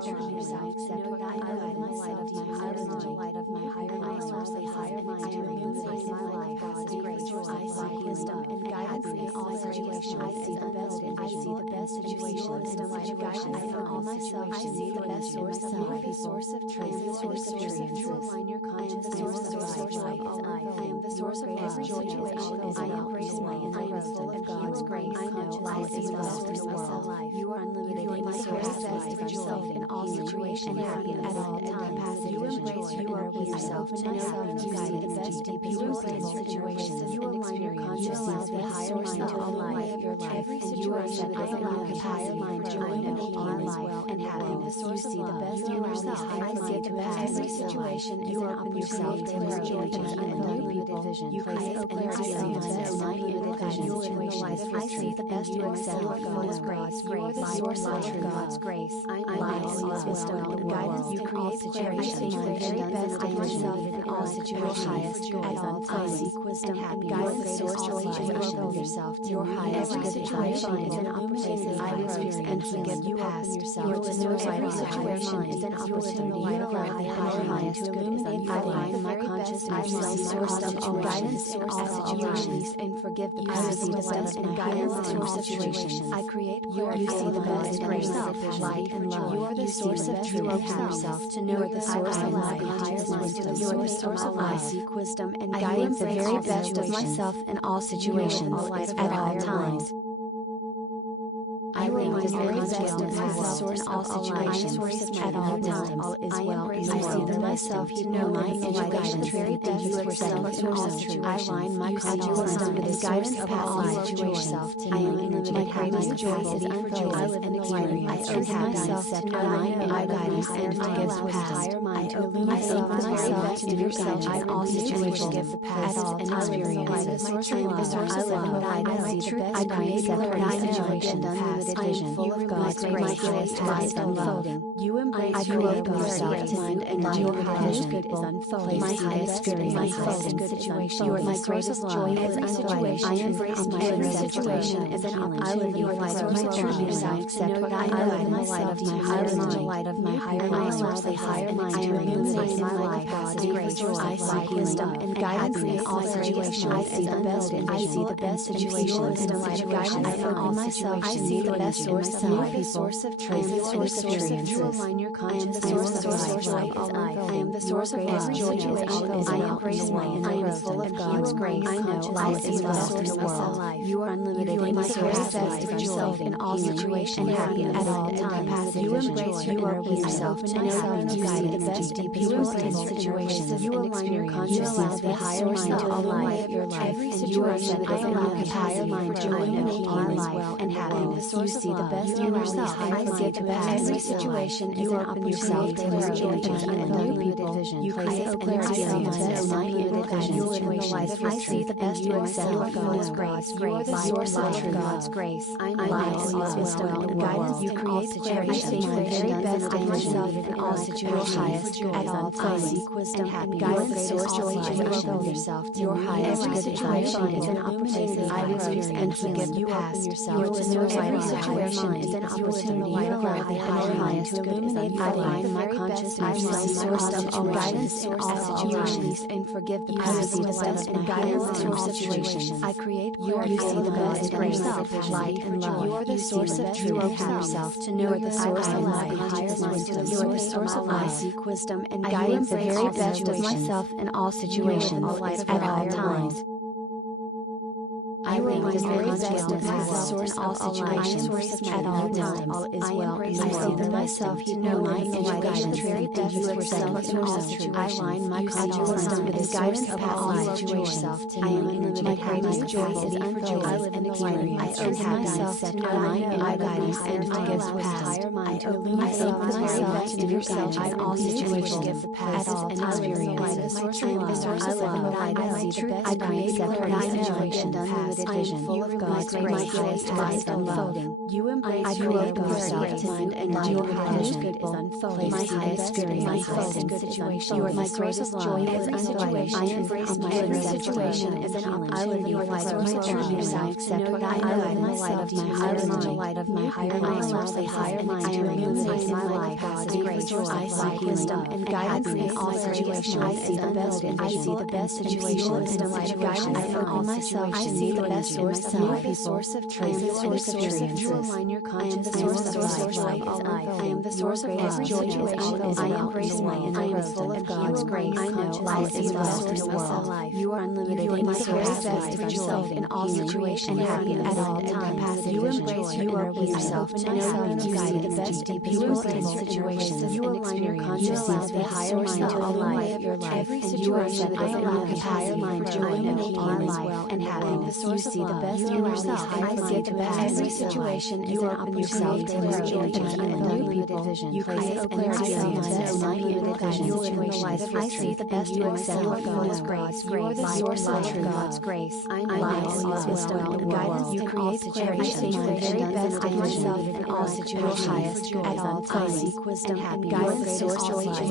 turn yourself, accept what I know in the light of my higher mind, the light of my higher mind, the higher mind to illuminate my life, God's grace, I see wisdom and guidance in all situations. I see the best in I see the best situations in life, guidance in all myself. I see the best source of all the source of truth, the source of truth. You align your conscience, the source of all life. I am the source of every situation. I embrace my inner growth of God's grace. I know life is the source of life. You are unlimited in my capacity for joy in all situations, happiness at all times. You embrace your inner yourself to know you see the best deepest possible situations. You align your consciousness with higher mind to life. Your life every situation is in your capacity mind to illuminate all life and happiness. You see the best in yourself. I see the best every situation is an opportunity to clarity and unlimited vision. You create clarity and unlimited vision. I see the best you excel at God's grace. You are the source of God's grace. I know wisdom and guidance. You create situations and very best of myself in all situations. At all times, seek wisdom and guidance. The source of yourself. Your highest good situation is an opportunity. I experience and forgive you past. Your source every situation is an opportunity. Utilize the higher mind to illuminate the life. My conscious I see the source of all guidance in all situations and forgive the past. You see the best and guidance in all situations. I create you see the best in yourself, light and love. You are the source of truth. Open yourself to know the source of life. You are the source of life. Seek wisdom and guidance. The very best of myself in all situations at all times. I think the very best of myself in all situations at all times. All is well. I see the myself to know my guidance. Very best you excel in all situations. I align my consciousness with the guidance of all situations. I am in my greatest joy is unfolding. I live in experience. I open myself to know my guidance and forgives with higher mind to illuminate myself to your guidance in all situations. Give the past and experiences. I love. I see the best. I create the situation. I am full of God's grace, my highest light unfolding. You embrace your yourself to mind and your highest good is unfolding. My highest spirit, my highest good situation. You are my greatest joy is unfolding. I embrace my every situation is an I live your light of my truth yourself. Accept what I know in the light of my higher mind. The light of my higher mind. I allow the higher mind to illuminate my life. God's grace, I seek wisdom and guidance in all situations. I see the best. I see the best situations in life. I open myself. I see the best source of life, source of truth, the source of truth. You align your conscience. I am the source of life. I am the source of life. Joy. I embrace my inner I am full of God's grace. I know life is the source of life. You are unlimited in my capacity for joy in all situations, happiness at all times. You embrace your inner yourself to know you see the best deepest possible situations. You align your consciousness with the higher mind to illuminate your life. Every situation is in your higher mind to illuminate my life and happiness. You see the best in yourself. I forgive the past. Every situation is an opportunity to clarity and unlimited vision. You create clarity and unlimited vision. You live in the life I see the best you excel at God's grace. You are the source of God's grace. I know wisdom and guidance. You create clarity of mind and very best of myself in all situations. At all times, seek wisdom and guidance. Source joy to yourself. Your highest good situation is an opportunity. I experience and forgive you past. You are the source of every situation is an opportunity. Utilize the higher mind to illuminate I align my conscious I see the source of all guidance in all situations and forgive the past. See the best and guidance in all situations. I create you see the best in yourself, light and love. You are the source of truth. Open yourself to know the source of life. Higher mind. You are the source of life. Seek wisdom and guidance. The very best of myself in all situations at all times. I realize the very best of myself in all situations at all times. All is well. I see the myself to know my inner guidance. Very best you excel in all situations. I align my consciousness with the guidance of all situations. I am in my greatest joy is unfolding. I live in experience. I open myself to know my inner guidance and forgives with higher mind. I open myself to yourself in all situations at all times. I love what I see the best. I create clarity and joy and unlimited vision. Full of God's grace, my highest light unfolding. You embrace your yourself to mind and your highest good is unfolding. My highest spirit, my highest good situation. You are my greatest joy is unfolding. I embrace my every situation is an opportunity. I live your life of my true yourself. Accept what I know in the light of my higher mind. The light of my higher mind. I allow the higher mind to illuminate my life. God's joy. I seek wisdom and guidance in all situations. I see the best in situations and guidance. I open myself. I see the best source of life. The source of truth. I am the source of truth. You align your consciousness. I am the source of life. I am the source of life. Joy is I embrace my inner I am full of God's grace. I know life is the source of all life. You are unlimited in the capacity for yourself in all situations and happiness at all times. You embrace your inner yourself to know you see the best in people and situations. You align your consciousness with higher mind to illuminate your life. Every situation I allow the higher mind to illuminate my life and happiness. You see the best in yourself. I forget the best. Every situation is an opportunity to learn and new people. You create clarity and unlimited vision. You in the light of your truth. I see the best in myself. God's grace. You are the source of God's grace. I know wisdom and guidance. You create clarity. I see the very best in myself in all situations. At all times, I seek wisdom and guidance. Source joy to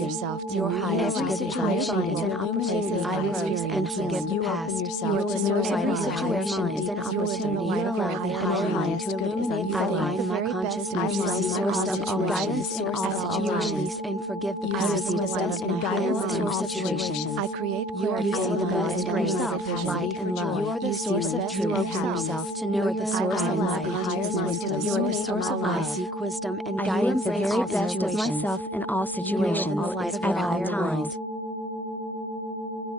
yourself. Your highest good situation is an opportunity. I release and forgive you past. Your source every situation is an opportunity. You allow the higher mind to illuminate. I align my consciousness. I see source of all guidance in all situations and forgive the past. I see the best in guidance in all situations. I create clarity. You see the best in yourself, light and love. You are the source of truth. Open yourself to know the source of life. Higher mind. You are the source of life. I seek wisdom and guidance. The very best of myself in all situations at all times.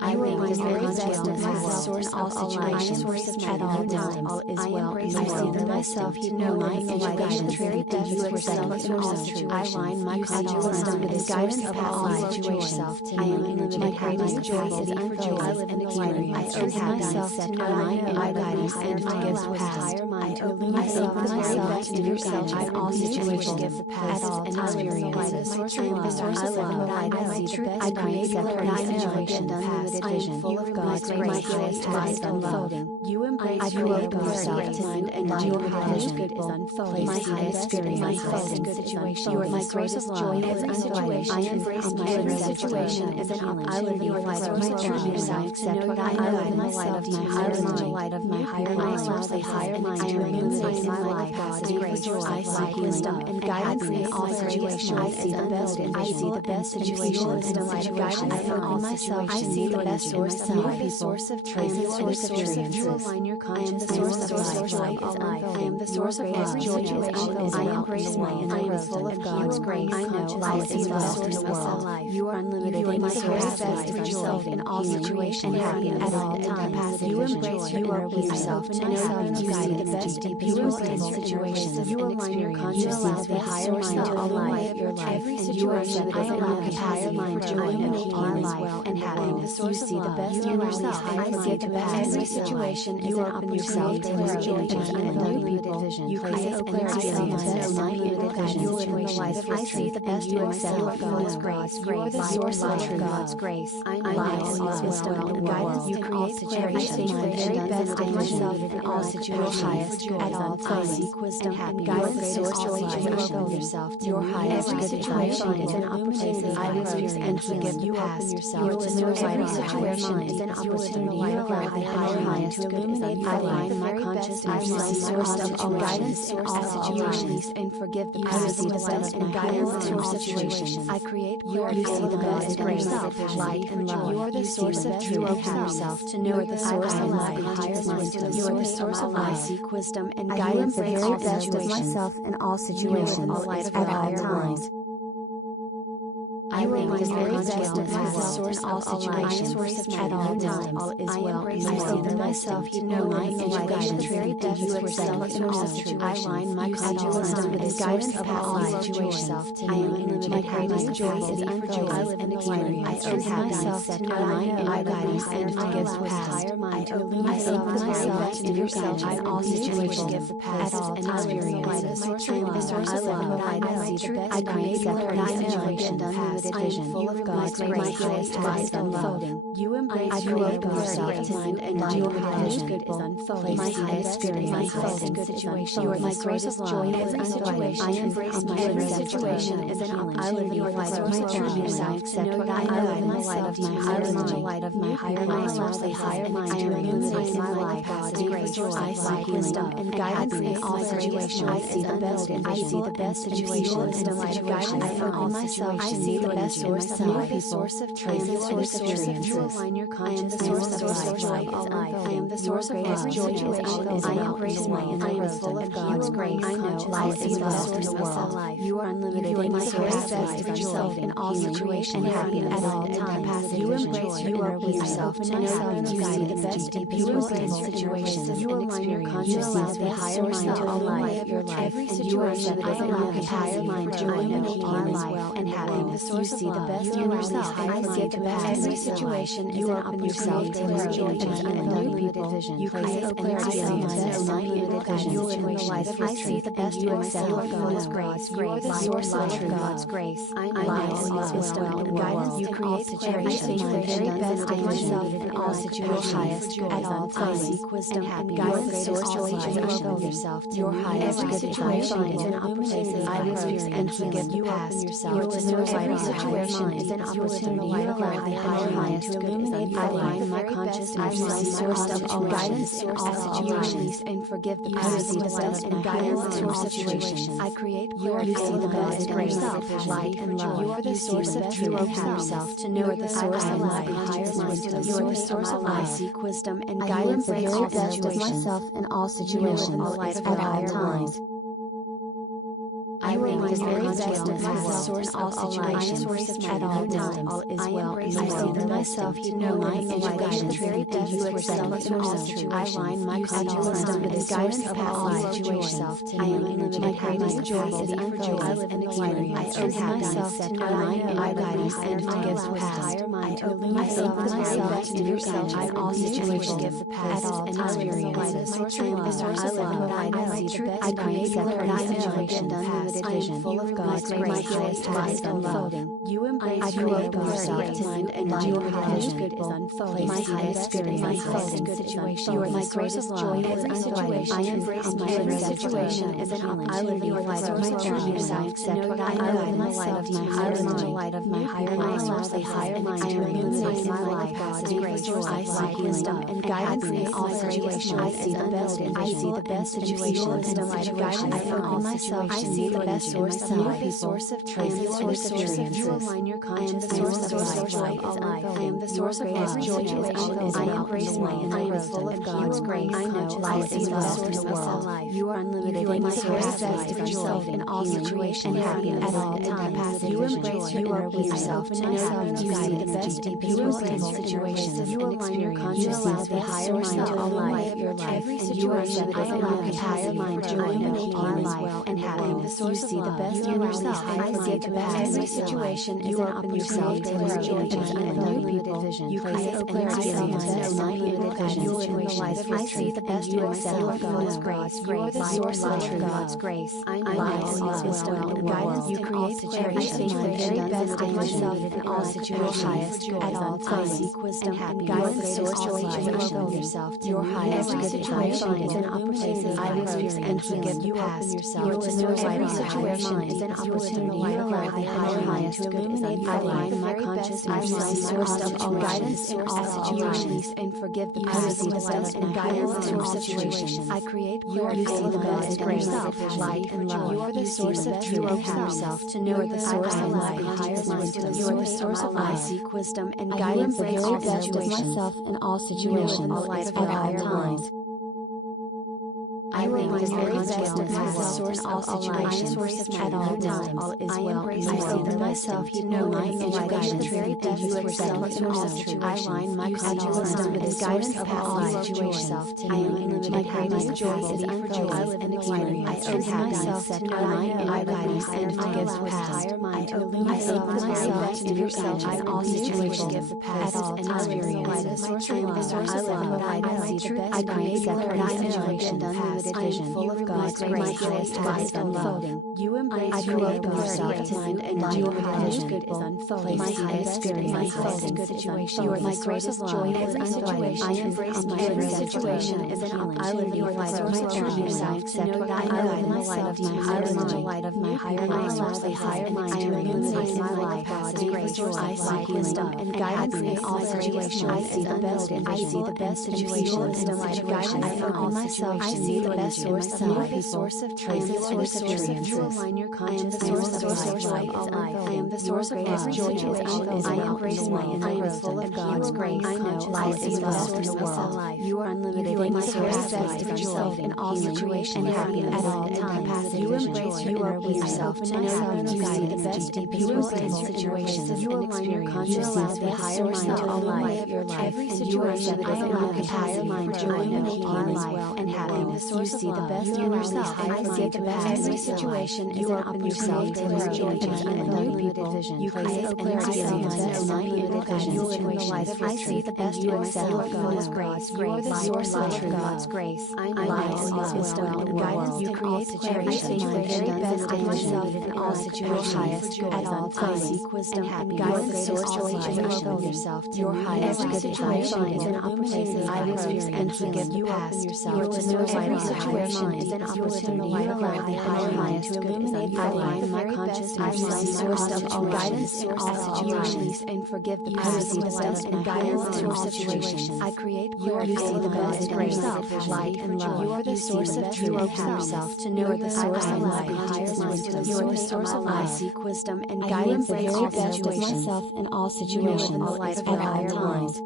I realize the very best of myself in all situations at all times. All is well. I see the myself to know my education. Very best you accept in all situations. I align my consciousness with the guidance of all situations. I am in my greatest joy is unfolding. I live in the light. I open myself to know my guidance and forgives the past. I open myself to yourself in all situations at all times. I live in the light. I see the best. I create clarity and joy and unlimited vision. Full of God's grace, my highest life unfolding. You embrace your yourself to mind and your highest good is unfolding. My highest spirit, my highest good situation. You are my greatest joy in every situation. I embrace my every situation is an opportunity. I live my truth. I accept what I know in the light of my higher mind. The light of my higher mind. I higher mind. I am illuminating my life. God's grace. I seek wisdom and guidance in all situations. I see the best. I see the best situations in life. I open myself. I see the best source of life. The source of truth. I am the source of truth. You align your consciousness. I am the source of life. I am the source of every situation. I embrace my inner. I am full of God's grace. I know life is the source of all. You are unlimited in the capacity for yourself in all situations and happiness at all times. You embrace your inner yourself to know you see the best in people and situations. You align your consciousness with higher mind to illuminate your life. Every situation I allow the higher mind to illuminate my life and happiness. You see the best in yourself. I forget the past. Every situation is an opportunity to learn and new people. You create clarity and unlimited vision. You in the light of your truth. I see the best in myself. God's grace. You are the source of God's grace. I know wisdom and guidance. You create clarity. I see the very best in myself in all situations at all times. I seek wisdom and guidance. Source of yourself. Your highest good situation is an opportunity. I release and forgive you past. Your every situation is an opportunity. You allow the higher mind to illuminate. I align my consciousness. I see source of all guidance in all situations and forgive the past. I see the best in guidance in all situations. I create clarity. You see the best in yourself, light and love. You are the source of truth. Open yourself to know the source of life. Higher wisdom. You are the source of life. I seek wisdom and guidance in all situations. Myself in all situations at all times. I realize the very best of myself in all situations at all times. All is well. I open myself to know my education. Very best you accept in all situations. I align my consciousness with the guidance of all situations. I am in my greatest joy is unfolding. I live in the light. I open myself to know my guidance and forgives past. I open myself to yourself in all situations at all times. I live in the light. I see the best. I create clarity and joy and unlimited unlimited vision, full of God's grace, my highest highest unfolding. You embrace your yourself to mind and your highest good is unfolding. My highest spirit, my highest good situation. You are my greatest joy in every situation. I embrace my every situation is an opportunity. I live your life of my truth. I accept what I know in the light of my higher mind. The light of my higher mind, the higher mind. I am illuminated in my life. God's great joy. I seek wisdom and guidance in all situations. I see the best in I see the best situations in light of guidance. I open myself. I see the best source of life. The source of truth. I am the source of truth. You align your conscience. I am the source of life. I am the source of greatest joy. I embrace my inner I am full of God's grace. I know life is the source of world. You are unlimited in my capacity of yourself in all situations and happiness at all times. You embrace your inner yourself to know you see the best in beautiful situations. You align your conscience with the higher mind to life your life. Every situation is in your higher mind to illuminate our life and happiness. You see the best in yourself. I see the best. Every situation is an opportunity to learn and unlimited vision. You create clarity and unlimited vision. You in the light of I see the best in myself. God's grace. You are the source of God's grace. I know wisdom and guidance. You create situations. I see the very best in myself in all situations. Highest good at all times. I seek wisdom and guidance. Source joy is unfold yourself. Your highest good situation is an opportunity. I experience and forgive you past yourself. Every situation is an opportunity. You allow the higher mind to illuminate. I align my conscious. I see source of all guidance in all situations and forgive the past. I see the best and guidance in all situations. I create you see the best in yourself, light and love. You are the source of truth. Open yourself to know the source of life. Higher wisdom. You are the source of life. I seek wisdom and guidance in all situations. Myself in all situations at all times. I remind the very best of myself in all situations at all times. All is well. I see myself to know my education. Very best you accept in all situations. I align my conscience with the guidance of all situations. I am in my greatest joy is unfolding. I live in the light. I open myself to know my guidance and forgives past. I open myself to yourself in all situations. Give the past and experiences. I am the source of love. I see the best. I create clarity and joy. I am full of God's grace, my highest highest unfolding. You embrace your yourself to mind and your highest good is unfolding. My highest spirit, my highest good situation. You are my greatest joy in every situation. I embrace my every situation as an opportunity. I live your life of my truth. I accept what I know in the light of my higher mind. The light of my higher mind, the higher mind. I am illuminating my life. God's grace. I seek wisdom and guidance in all situations. I see the best in I see the best situations in the light of guidance. I open myself. I see the best source of life. The source of truth. I am the source of truth. You align your conscience. I am the source of life. I am the source of greatest joy. I embrace my inner I am full of God's grace. I know life is the source of all life. You are unlimited in the capacity of yourself in all situations and happiness at all times. You embrace your inner yourself to know you see the best in beautiful situations. You align your conscience. You allow the higher mind to illuminate your life. Every situation is in your higher mind to illuminate our life and happiness. You see the best in yourself. I forgive the past. Every situation is an opportunity to learn and unlimited vision. You create clarity and unlimited vision. You live in the light of your truth. I see the best in myself. God's grace. You are the source of God's grace. I know wisdom and guidance. You create clarity. I see my very best in myself in all situations. Highest good at all times. I seek wisdom and guidance. Source joy is unfold yourself. Your highest good situation is an opportunity. I experience and forgive you past. You are to know every situation is an opportunity. You allow the higher mind to illuminate. I align my conscious. I see source of all guidance in all situations and forgive the past. I see the best and guidance in all situations. I create you see the best in yourself, light and love. You are the source of truth. Open yourself to know the source of life. You are the source of life. I seek wisdom and guidance in all situations. Myself in all situations at all times. I remind the very best of myself in all situations at all times. All is well. I open myself to know my education. Very best you accept in all situations. I align my conscience with the guidance of all situations. I am in my greatest joy is unfold. I live in the light. I open myself to know my guidance and forgives past. I open myself to yourself in all situations at all times. I am the source of love. I see the best. I create clarity and joy and unlimited vision. Full of God's grace, my highest highest unfolding. You embrace your yourself to mind and your highest good is unfolding. My highest good is unfolding. Situation. You are my greatest joy in every situation. I embrace my every situation is an opportunity for growth. I accept what I know in the light of my higher mind. Light of my higher mind. The higher mind to illuminate my life. God's grace. I seek wisdom and guidance in all situations. I see the best. I see the best situations in light of guidance. I open myself. I see the best source of life. The source of truth. I am the source of truth. You align your consciousness. I am the source of joy. I am the source of every situation. I embrace my inner growth. Full of God's grace. I know life is the best in the world. You are unlimited. You are my source of joy in all situations and happiness at all times. You embrace your inner yourself to know you see the best in people and situations. You align your consciousness. You allow the higher mind to illuminate your life. Every situation I allow the higher mind to illuminate my life and happiness. You see the best in yourself. I see the best. Every situation is an opportunity to learn and unlimited vision. You create clarity in the best unlimited vision. You live in the light of your truth. I see the best in myself. God's grace. You are the source of God's grace. I know God's wisdom and guidance. You create clarity. I see the very best in myself in all situations. Your highest good at all times. I seek wisdom and guidance. Source joy is unfold yourself. Your highest good situation is an opportunity I experience and forgive the past. You are the source of every situation is an opportunity. You allow the higher mind to illuminate your life. My consciousness. I see the source of all guidance in all situations and forgive the past. I see the best and guidance in all situations. I create clarity. You see the best in yourself. Light and love. You are the source of truth. You open yourself to know the source of life. You are the source of life. I seek wisdom and guidance in all situations. Myself in all situations at all times.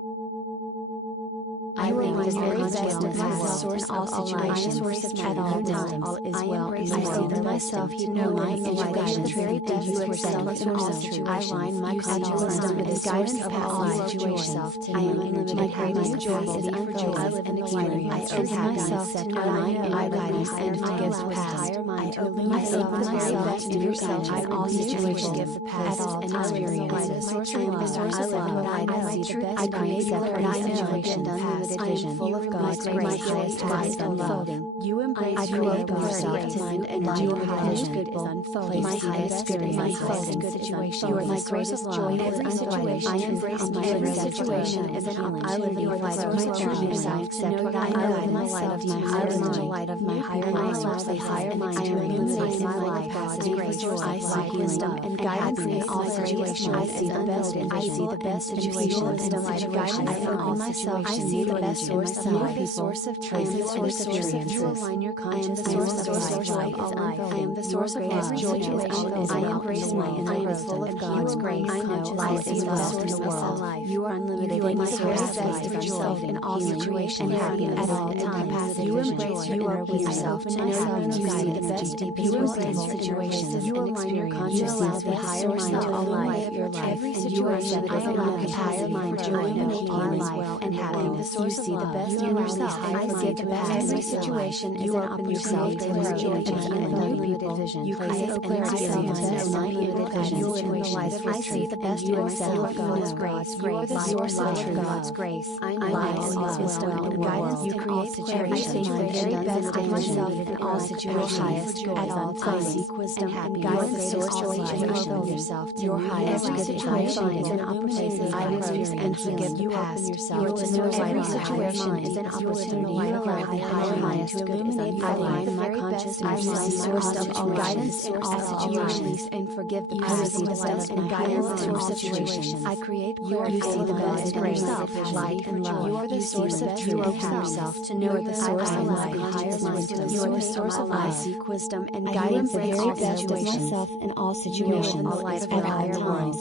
I am the very best of myself in all situations at all times. All is well. I open myself to know my education. Very best you accept in all situations. I align my consciousness with the guidance of all situations. I am unlimited. My greatest joy is unfolding. I live in the light of my open myself to know my guidance and forgive the past. I open myself to yourself in all situations at all experiences. I am the source of love. I see the best. I create clarity situations. I am full of God's grace. My highest life unfolding. You embrace. I create yourself to mind and your highest good is unfolding. My highest good is unfolding. Situation. You are my greatest joy in every situation. I embrace my every situation is an opportunity. I live in the light of my truth. I accept what I know in the light of my higher mind. Light of my higher mind. The higher mind. I am illuminating my life. God's grace. I seek wisdom and guidance in all situations. I see the best. I see the best situations in the light of guidance. I open myself. I see the best source of life. The source of truth. I am the source of truth. You align your consciousness. I am the source of joy is life. I am the source of every joy is I embrace my inner growth. Full of God's grace. I know life is the best in the world. You are unlimited. You are my source of joy in all situations and happiness at all times. You embrace your inner yourself to know you see the best in people and situations. You align your consciousness with higher mind to illuminate your life. Every situation I allow the higher mind to illuminate my life and happiness. You see the best in yourself. I forgive the past. Every situation is an opportunity to learn and unlimited vision. You create clarity in the best unlimited vision. You live in the light of your truth. I see the best in myself. God's grace. You are the source of God's grace. I know all wisdom and guidance. You create clarity. I see the very best in myself in all situations. Your highest good at all times. I seek wisdom and guidance. The source joy is unfold yourself. Your highest good situation is an opportunity. I experience and forgive the past. You are the source of every situation is an opportunity. You allow the higher mind to illuminate your life. My consciousness. I see the source of all guidance in all situations and forgive the past. I see the best and guidance in all situations. I create clarity. You see the best in yourself. Light and love. You are the source of truth. You open yourself to know the source of life. Higher mind. You are the source of life. I seek wisdom and guidance in all situations. Myself in all situations. All light of higher mind.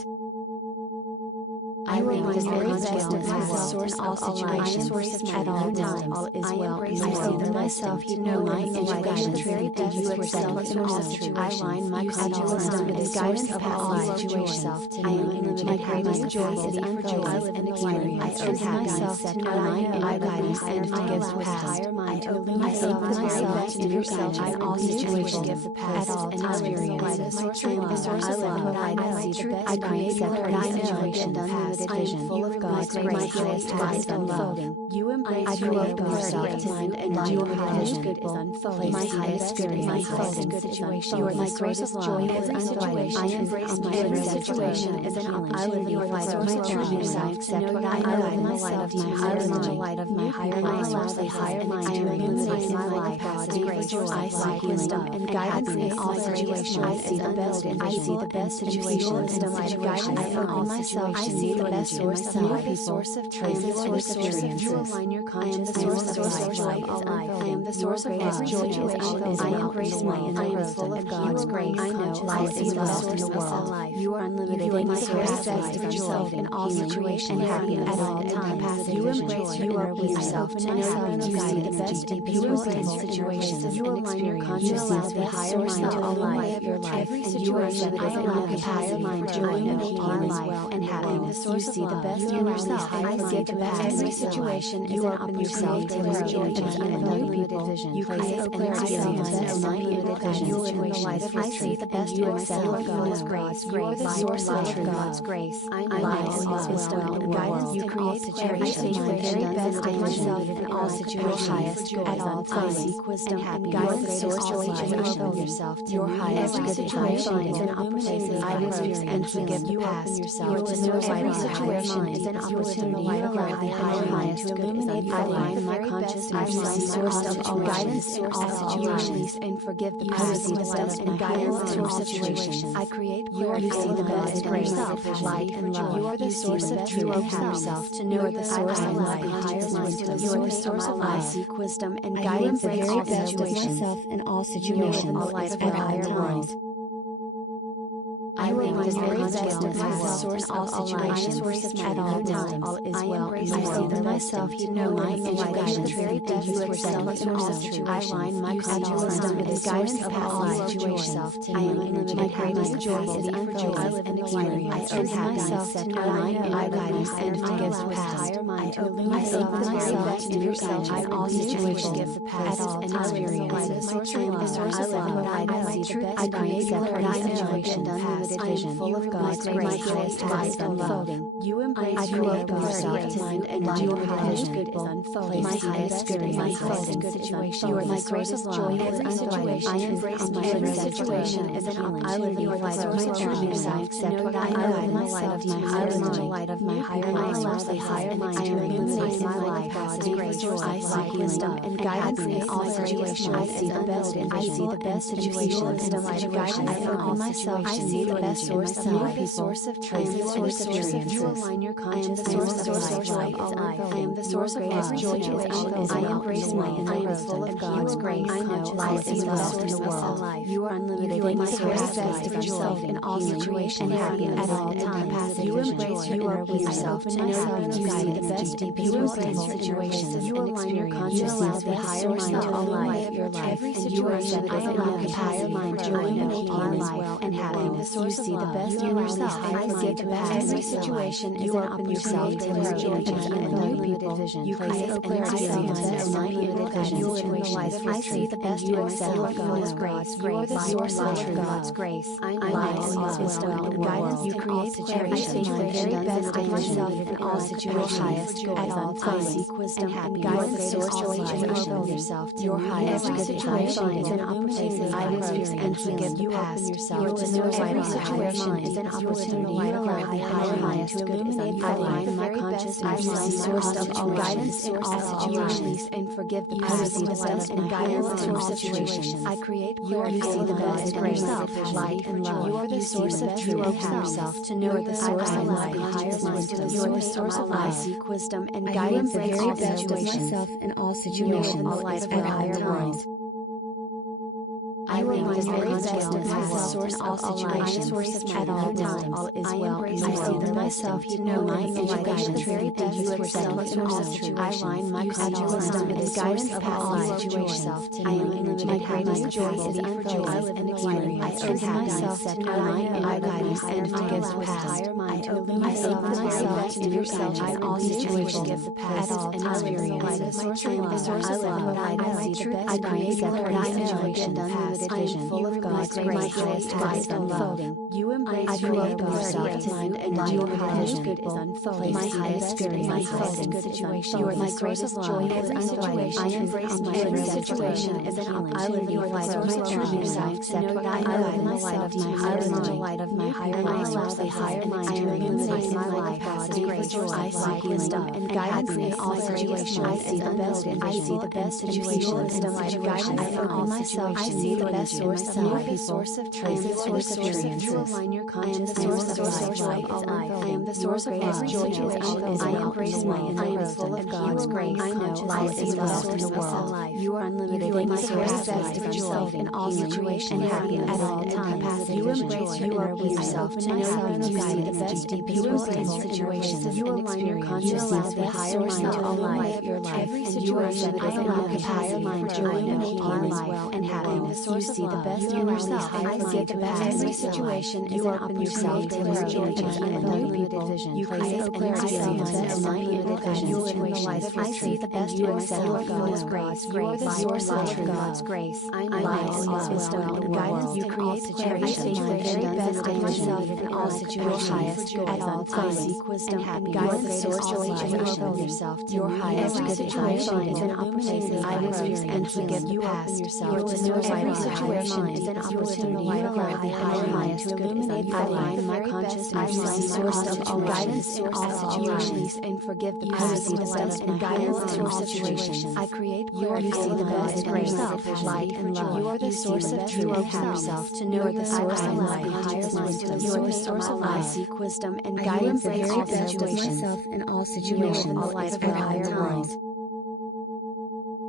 I am the very best of myself source in all situations at all times. All is well. I open myself to know my education. Very best you accept in all situations. I align my consciousness with the guidance of all situations. I am unlimited. My greatest joy is unfolding. I live in the experience. I open myself to know my guidance and forgive the past. I open myself to yourself in all situations at all experiences. I am the source of love. I see the best. I create clarity situations. unlimited vision. Full of God's grace, my highest light unfolding. You embrace yourself to mind and your highest good is unfolding. My highest good is unfolding situation. You are my greatest joy is unfolding. I embrace my every situation is an opportunity for my truth. I accept what I know in myself. My higher mind, the light of my higher mind, the higher mind to illuminate my life. God's great joy, I see wisdom and guidance in all situations. I see the best. I see the best situations in my situation. I am myself. I see the best source of life. The source of truth. I am the source of truth. Align your conscious. I am the source of life. I am the source of every joy. I embrace my inner growth. Full of God's grace. I know life is the best in the world. You are unlimited. You are my best of joy in all situations and happiness at all times. You embrace your inner yourself to know you see the best in beautiful situations. You align your conscious self with higher mind to illuminate your life. Every situation I am in higher mind to illuminate our life and happiness. You see the best in yourself. I forgive the past. Every situation is an opportunity to learn and unlimited vision. You create clarity in yourself. Unlimited vision. You are in the light of truth. I see the best in myself. God's grace. You are the source of God's grace. I know all wisdom and guidance. You create situations. I see the very best in myself in all situations. At all times. Seek wisdom and guidance. Your source of joy yourself. Your highest good situation is an opportunity. I experience and forgive the past. Yourself to know every situation is an opportunity. You grow the higher mind to illuminate the light of my consciousness. I see source of all guidance in all situations and forgive the past. I see the best and guidance in all situations. I create clarity. You see the best in yourself, light and love. You are the source of truth. Open yourself to know the source of life. Higher mind to you are the source of life. Seek wisdom and guidance in all situations. In all situations, the light of your higher mind. I am the very best of myself in all situations at all times. All is well. I see myself to know my education. Very best you accept in all situations. I align my conscious and guidance of all situations. I am in my greatest joy is unfolding. I live in experience. I open myself to know my guidance and forgive the past. I open myself to yourself in all situations. Give the past and experiences. The source of light. I see the best. I create what I know and unlimited vision. Full of God's grace, my highest light unfolding. You embrace your yourself to mind and your highest good is unfolding. My highest good is unfolding situation. You are my greatest joy is unfolding. I embrace my every situation is an opportunity for my source of truth. I accept what I know in myself. My higher mind, the light of my higher mind, the higher mind to illuminate my life. God's great joy. I see wisdom and guidance in all situations. I see the best. I see the best situations and the light of guidance. I open myself. I see the best source of life. The source of truth. The source of experiences. You align your conscience. I am the source of life. I am the source of every joy. I embrace my inner growth. Full of God's grace. I know life is the best in the world. You are unlimited. You are my best of yourself in all situations and happiness at all times. You embrace your yourself to know you see the best in beautiful situations. You align your conscience with the higher mind to illuminate your life. Every situation I allow the higher mind to illuminate our life and happiness. You see the best in yourself. I forgive the past. Every situation is an opportunity to learn and unlimited vision. You create clarity in yourself. Unlimited vision. You are in the light of truth. I see the best in myself. God's grace. You are the source of God's grace. I know all wisdom and guidance. You create clarity. I see my very best of myself in all situations. Your highest good at all times. Seek wisdom and guidance. The source of life. Yourself. Your highest good situation is an opportunity. I experience and forgive the past. Yourself to know every situation is an opportunity. You grow the higher mind to illuminate the light of my conscious. I see source of all guidance in all situations and forgive the past. I see the best and guidance in all situations. I create clarity. You see the best in yourself, light and love. You are the source of truth. Open yourself to know the source of life. Higher mind. You are the source of life. Seek wisdom and guidance. The very best of myself in all situations. The light of your higher mind. I am the very best of myself in all situations at all times. All is well. I open myself to know my education. Very best you accept in all situations. I align my conscious and guidance of all situations. I am in my greatest joy is unfolding. I live in experience. I open myself to know my guidance and forgive the past. I open myself to yourself in all situations. Give the past and experiences. The source of life. I live what I know. I create what I know and unlimited vision. Full of God's grace, my highest guide unfolding. You embrace your yourself mind and your highest good is unfolding. My highest experience unfolding situation. You are my source of joy. Every situation I embrace my every situation is an opportunity for source of truth. I accept what I know in the light of my higher mind. The light of my higher mind. I allow the higher mind to illuminate my life. God's grace, I see wisdom and guidance in all situations. I see the best. I see the best situations in light of guidance. I open myself. I see the best source of life. Source of truth. I am the source of experiences. I am the source of life. I am the source of every situation. I embrace my inner growth of God's grace. I know life is the source of world. You are unlimited in the source of joy in all situations and happiness at all times. You embrace your inner yourself to know you see the best in people's situations. You align your consciousness with higher mind to illuminate your life. Every situation I allow the higher mind to illuminate my life and happiness. You see the best in yourself. I forget the best. Every situation is an opportunity to grow into unlimited vision. You create clarity of unlimited vision. You are in the light of I see the best in myself. God's grace. You are the source of God's grace. I know all wisdom and guidance. You create clarity. I see the very best in myself in all situations. Your highest good at all times. Seek wisdom and guidance. The source of yourself. Your highest good situation is an opportunity. I experience and forgive the past. Every situation is an opportunity. You allow the higher mind to illuminate my life. My consciousness. I see source of all guidance in all situations and forgive the past. You see the best and guidance in all situations. I create clarity. You see the best in yourself, light and love. You are the source of truth and yourself to know the source of life. You are the source of life. I seek wisdom and guidance in all situations. In all situations, in the light of your higher mind.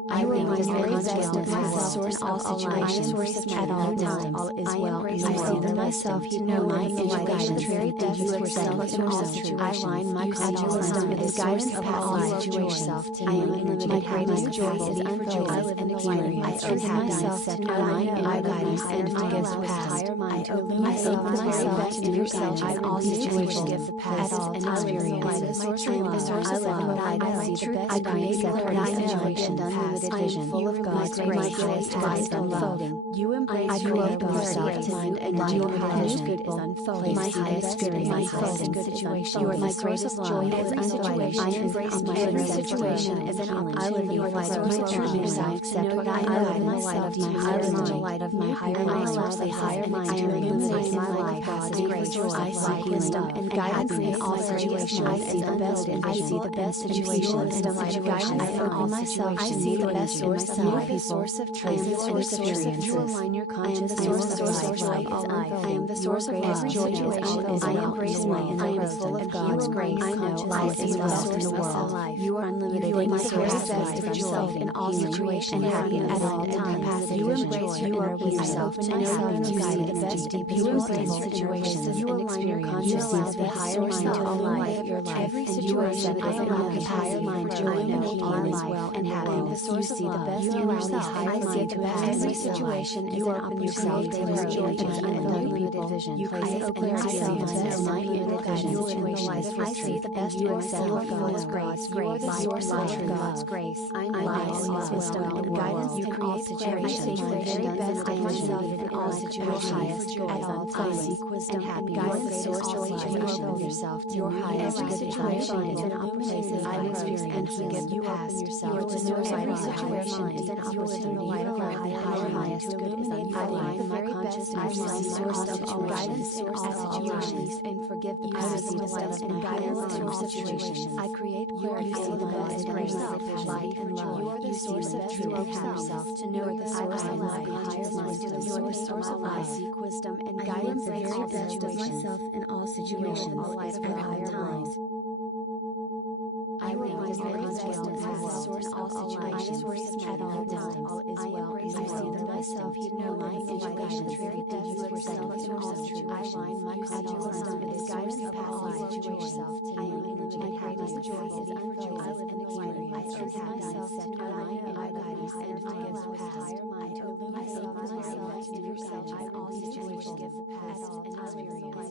I remain the very best of myself in all situations at all times. All is well. I see the myself to know my inner guidance. Very best you accept in all situations. I align my consciousness with the guidance of all situations. I am in my greatest joy is unfolding. I live in the light. I open myself to know my inner guidance and forgive the past. I open myself to yourself in all situations. Give the past and experiences. I am the source of light. I see the best. I create clarity and joy. I am full of God's grace, highest guide unfolding. You embrace your yourself mind and your highest good is unfolding. My highest experience unfolding situation. You are my source of joy. Every situation I embrace my every situation is an opportunity. I live in the source of truth. I accept what I know in the light of my higher mind. The light of my higher mind. I allow the higher mind to illuminate my life. God's grace. I seek wisdom and guidance in all situations. I see the best. I see the best situations in the light of guidance. I open myself. I see the best source of life. The source of truth. I am the source of experiences. You align your consciousness. I am the source of joy. I am the source of every situation. I embrace my inner growth of God's grace. I know life is the best in the world. You are unlimited in the source of joy in all situations and happiness at all times. You embrace your inner yourself to know you see the best in people's situations. You align your consciousness with the higher mind to illuminate your life. Every situation I allow the higher mind to illuminate my life and happiness. You see the best in yourself. I see the best. Every situation is an opportunity to joy and unlimited vision. You create clarity of unlimited vision. You are in the light of I see the best in myself. God's grace. You are the source of God's grace. I know wisdom and guidance. You create clarity. I see the very best of myself in all situations. At all times, seek wisdom and guidance. The source of yourself. Your highest good situation is an opportunity. I experience and forgive you past. You are the source of every situation is an opportunity. You allow the highest good is unfolding. My consciousness. I see source of all guidance in all situations and forgive the past. You see the best and guidance in all situations. I create clarity. You see the best in yourself, light and love. You are the source of truth and yourself to know the source of life. You are the source of life. I seek wisdom and guidance in all situations. In all situations, all light of higher times. I realize my consciousness has the source of all situations at all times. All is well. I see the myself to know my inner guidance. Very best you accept in all situations. I align my consciousness with the guidance of all situations. I am in my greatest joy is unfolding. I live in the light. I open myself to know my inner guidance and forgive the past. I open myself to yourself in all situations. Give the past and experience.